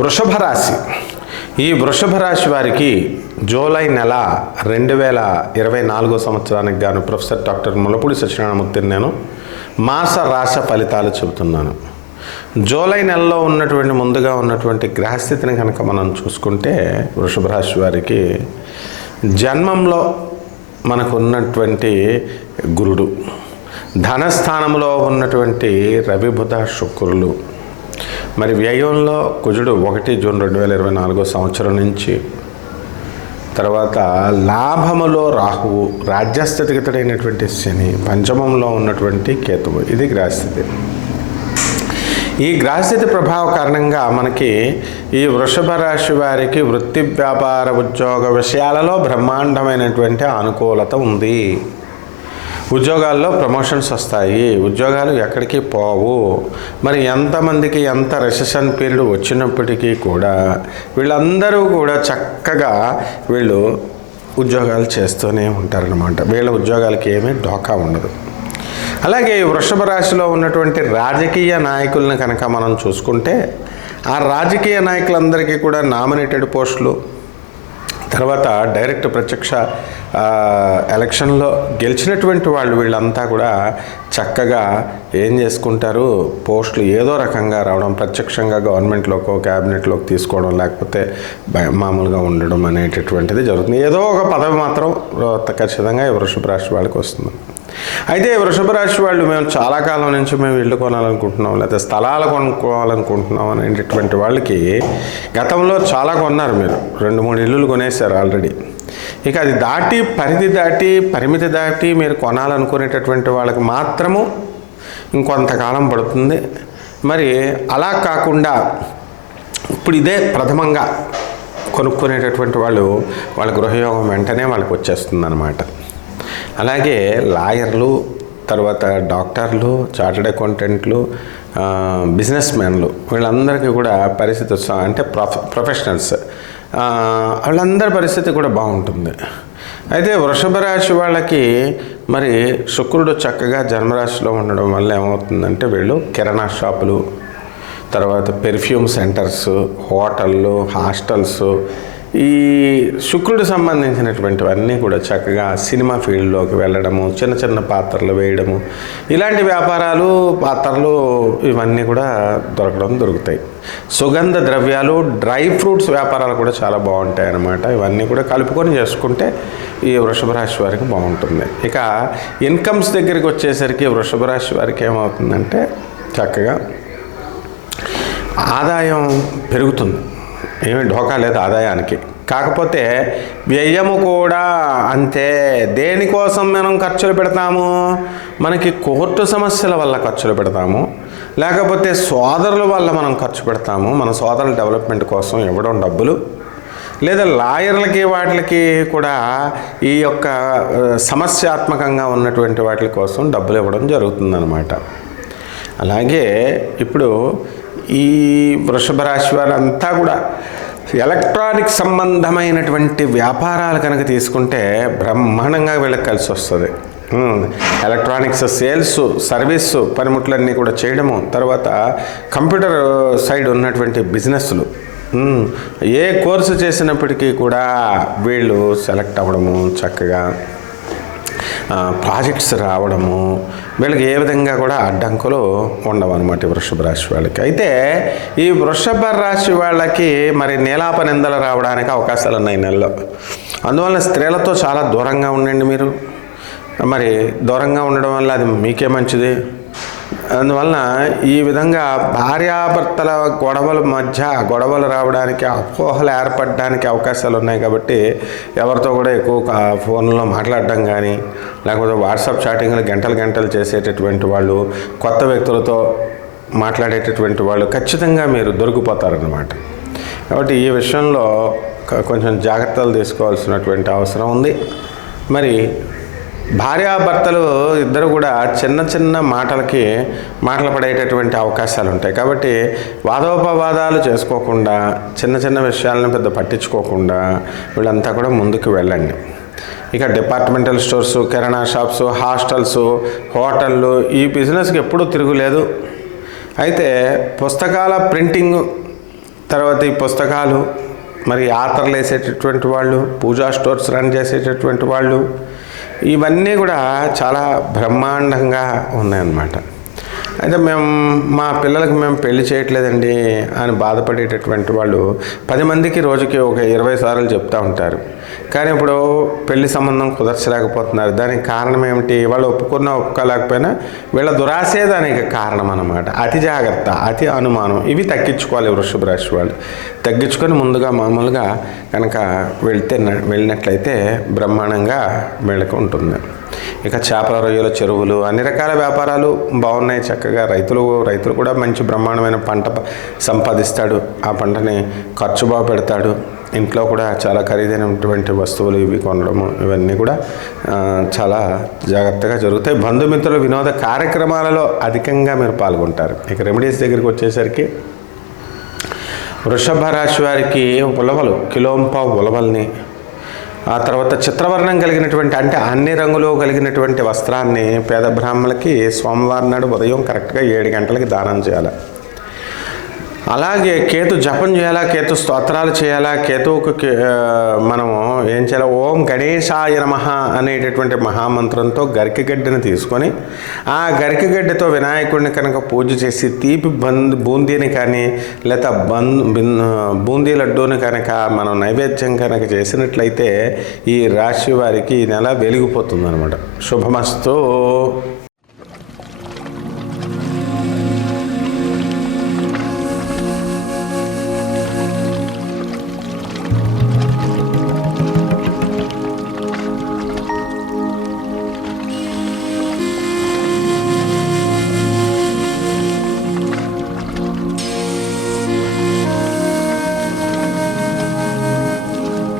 వృషభ రాశి. ఈ వృషభ రాశి వారికి జూలై నెల 2024 సంవత్సరానికి గాను ప్రొఫెసర్ డాక్టర్ ములపూడి సత్యనారాయణమూర్తిని నేను మాస రాశి ఫలితాలు చెబుతున్నాను. జూలై నెలలో ఉన్నటువంటి ముందుగా ఉన్నటువంటి గ్రహస్థితిని కనుక మనం చూసుకుంటే వృషభ రాశి వారికి జన్మంలో మనకు ఉన్నటువంటి గురుడు, ధనస్థానంలో ఉన్నటువంటి రవి బుధ శుక్రులు, మరి వ్యయంలో కుజుడు 1 జూన్ 2024 సంవత్సరం నుంచి, తర్వాత లాభములో రాహువు, రాజ్యస్థితిగతుడైనటువంటి శని, పంచమంలో ఉన్నటువంటి కేతువు. ఇది గ్రహస్థితి. ఈ గ్రహస్థితి ప్రభావ కారణంగా మనకి ఈ వృషభ రాశి వారికి వృత్తి, వ్యాపార, ఉద్యోగ విషయాలలో బ్రహ్మాండమైనటువంటి అనుకూలత ఉంది. ఉద్యోగాల్లో ప్రమోషన్స్ వస్తాయి, ఉద్యోగాలు ఎక్కడికి పోవు. మరి ఎంతమందికి ఎంత రెసెషన్ పీరియడ్ వచ్చినప్పటికీ కూడా వీళ్ళందరూ కూడా చక్కగా వీళ్ళు ఉద్యోగాలు చేస్తూనే ఉంటారనమాట. వీళ్ళ ఉద్యోగాలకి ఏమీ ఢోకా ఉండదు. అలాగే వృషభ రాశిలో ఉన్నటువంటి రాజకీయ నాయకులను కనుక మనం చూసుకుంటే ఆ రాజకీయ నాయకులందరికీ కూడా నామినేటెడ్ పోస్టులు, తర్వాత డైరెక్ట్ ప్రత్యక్ష ఎలక్షన్లో గెలిచినటువంటి వాళ్ళు వీళ్ళంతా కూడా చక్కగా ఏం చేసుకుంటారు, పోస్టులు ఏదో రకంగా రావడం, ప్రత్యక్షంగా గవర్నమెంట్లోకో క్యాబినెట్లోకి తీసుకోవడం, లేకపోతే మామూలుగా ఉండడం అనేటటువంటిది జరుగుతుంది. ఏదో ఒక పదవి మాత్రం ఖచ్చితంగా ఈ వృషభ రాశి వాళ్ళకి వస్తుంది. అయితే వృషభ రాశి వాళ్ళు మేము చాలా కాలం నుంచి మేము ఇల్లు కొనాలనుకుంటున్నాం, లేకపోతే స్థలాలు కొనుక్కోవాలనుకుంటున్నాం అనేటటువంటి వాళ్ళకి గతంలో చాలా కొన్నారు. మీరు 2-3 ఇల్లులు కొనేసారు ఆల్రెడీ. ఇక అది దాటి పరిమితి దాటి మీరు కొనాలనుకునేటటువంటి వాళ్ళకి మాత్రము ఇంకొంతకాలం పడుతుంది. మరి అలా కాకుండా ఇప్పుడు ఇదే ప్రథమంగా కొనుక్కునేటటువంటి వాళ్ళ గృహయోగం వెంటనే వాళ్ళకి వచ్చేస్తుంది అన్నమాట. అలాగే లాయర్లు, తర్వాత డాక్టర్లు, చార్టెడ్ అకౌంటెంట్లు, బిజినెస్ మ్యాన్లు, వీళ్ళందరికీ కూడా పరిస్థితి అంటే ప్రొఫెషనల్స్, వాళ్ళందరి పరిస్థితి కూడా బాగుంటుంది. అయితే వృషభ రాశి వాళ్ళకి మరి శుక్రుడు చక్కగా జన్మరాశిలో ఉండడం వల్ల ఏమవుతుందంటే వీళ్ళు కిరాణా షాపులు, తర్వాత పెర్ఫ్యూమ్ సెంటర్స్, హోటళ్ళు, హాస్టల్స్, ఈ శుక్రుడు సంబంధించినటువంటివన్నీ కూడా చక్కగా సినిమా ఫీల్డ్లోకి వెళ్ళడము, చిన్న చిన్న పాత్రలు వేయడము, ఇలాంటి వ్యాపారాలు, పాత్రలు ఇవన్నీ కూడా దొరుకుతాయి. సుగంధ ద్రవ్యాలు, డ్రై ఫ్రూట్స్ వ్యాపారాలు కూడా చాలా బాగుంటాయి అన్నమాట. ఇవన్నీ కూడా కలుపుకొని చేసుకుంటే ఈ వృషభ రాశి వారికి బాగుంటుంది. ఇక ఇన్కమ్స్ దగ్గరికి వచ్చేసరికి వృషభ రాశి వారికి ఏమవుతుందంటే చక్కగా ఆదాయం పెరుగుతుంది, ఏమీ ఢోకా లేదు ఆదాయానికి. కాకపోతే వ్యయము కూడా అంతే. దేనికోసం మనం ఖర్చులు పెడతాము? మనకి కోర్టు సమస్యల వల్ల ఖర్చులు పెడతాము, లేకపోతే సోదరుల వల్ల మనం ఖర్చు పెడతాము, మన సోదరుల డెవలప్మెంట్ కోసం ఇవ్వడం డబ్బులు, లేదా లాయర్లకి వాటికి కూడా ఈ యొక్క సమస్యాత్మకంగా ఉన్నటువంటి వాటి కోసం డబ్బులు ఇవ్వడం జరుగుతుందన్నమాట. అలాగే ఇప్పుడు ఈ వృషభ రాశి వారంతా కూడా ఎలక్ట్రానిక్ సంబంధమైనటువంటి వ్యాపారాలు కనుక తీసుకుంటే బ్రహ్మాండంగా వీళ్ళకి కలిసి వస్తుంది. ఎలక్ట్రానిక్స్ సేల్స్, సర్వీసు పనిముట్లన్నీ కూడా చేయడము, తర్వాత కంప్యూటర్ సైడ్ ఉన్నటువంటి బిజినెస్లు, ఏ కోర్సు చేసినప్పటికీ కూడా వీళ్ళు సెలెక్ట్ అవ్వడము, చక్కగా ప్రాజెక్ట్స్ రావడము, వీళ్ళకి ఏ విధంగా కూడా అడ్డంకులు ఉండవు అనమాట వృషభ రాశి వాళ్ళకి. అయితే ఈ వృషభ రాశి వాళ్ళకి మరి నీలాప నిందలు రావడానికి అవకాశాలు ఉన్నాయి నెలలో. అందువల్ల స్త్రీలతో చాలా దూరంగా ఉండండి మీరు. మరి దూరంగా ఉండడం వల్ల అది మీకే మంచిది. అందువలన ఈ విధంగా భార్యాభర్తల గొడవలు రావడానికి, అపోహలు ఏర్పడడానికి అవకాశాలు ఉన్నాయి. కాబట్టి ఎవరితో కూడా ఎక్కువ ఫోన్లో మాట్లాడడం కానీ, లేకపోతే వాట్సాప్ చాటింగ్లు గంటలు చేసేటటువంటి వాళ్ళు, కొత్త వ్యక్తులతో మాట్లాడేటటువంటి వాళ్ళు ఖచ్చితంగా మీరు దొరికిపోతారన్నమాట. కాబట్టి ఈ విషయంలో కొంచెం జాగ్రత్తలు తీసుకోవాల్సినటువంటి అవసరం ఉంది. మరి భార్యాభర్తలు ఇద్దరు కూడా చిన్న మాటలు పడేటటువంటి అవకాశాలు ఉంటాయి. కాబట్టి వాదోపవాదాలు చేసుకోకుండా, చిన్న విషయాలను పెద్ద పట్టించుకోకుండా వీళ్ళంతా కూడా ముందుకు వెళ్ళండి. ఇక డిపార్ట్మెంటల్ స్టోర్స్, కిరాణా షాప్స్, హాస్టల్స్, హోటళ్ళు, ఈ బిజినెస్కి ఎప్పుడూ తిరుగులేదు. అయితే పుస్తకాల ప్రింటింగ్, తర్వాత ఈ పుస్తకాలు, మరి యాత్రలు వేసేటటువంటి వాళ్ళు, పూజా స్టోర్స్ రన్ చేసేటటువంటి వాళ్ళు, ఇవన్నీ కూడా చాలా బ్రహ్మాండంగా ఉన్నాయన్నమాట. అయితే మా పిల్లలకు మేము పెళ్లి చేయట్లేదండి అని బాధపడేటటువంటి వాళ్ళు 10 మందికి రోజుకి ఒక 20 సార్లు చెప్తూ ఉంటారు. కానీ ఇప్పుడు పెళ్లి సంబంధం కుదర్చలేకపోతున్నారు. దానికి కారణం ఏమిటి? వాళ్ళు ఒప్పుకోలేకపోయినా వీళ్ళ దురాశే దానికి కారణం అన్నమాట. అతి జాగ్రత్త, అతి అనుమానం, ఇవి తగ్గించుకోవాలి వృషభ రాశి వాళ్ళు. తగ్గించుకొని ముందుగా మామూలుగా కనుక వెళ్ళినట్లయితే బ్రహ్మాండంగా వీళ్ళకి ఉంటుంది. ఇక చేపల రొయ్యల చెరువులు, అన్ని రకాల వ్యాపారాలు బాగున్నాయి చక్కగా. రైతులు కూడా మంచి బ్రహ్మాండమైన పంట సంపాదిస్తాడు. ఆ పంటని ఖర్చు బాగా పెడతాడు. ఇంట్లో కూడా చాలా ఖరీదైనటువంటి వస్తువులు ఇవి కొనడము, ఇవన్నీ కూడా చాలా జాగ్రత్తగా జరుగుతాయి. బంధుమిత్రుల వినోద కార్యక్రమాలలో అధికంగా మీరు పాల్గొంటారు. ఇక రెమెడీస్ దగ్గరికి వచ్చేసరికి వృషభ రాశి వారికి ఉలవలు, కిలోంపావు ఉలవల్ని, ఆ తర్వాత చిత్రవర్ణం కలిగినటువంటి, అంటే అన్ని రంగులు కలిగినటువంటి వస్త్రాన్ని పేద బ్రాహ్మణులకి సోమవారం నాడు ఉదయం కరెక్ట్గా 7 గంటలకి దానం చేయాలి. అలాగే కేతు జపం చేయాలా, కేతు స్తోత్రాలు చేయాలా. కేతువుకు మనము ఏం చేయాలి? ఓం గణేశాయ నమః అనేటటువంటి మహామంత్రంతో గరికెగడ్డని తీసుకొని ఆ గరికెగడ్డతో వినాయకుడిని కనుక పూజ చేసి తీపి బూందీని కానీ లేదా బూందీ లడ్డూని కనుక మనం నైవేద్యం కనుక చేసినట్లయితే ఈ రాశి వారికి ఈ నెల వెలిగిపోతుంది అనమాట. శుభమస్తు.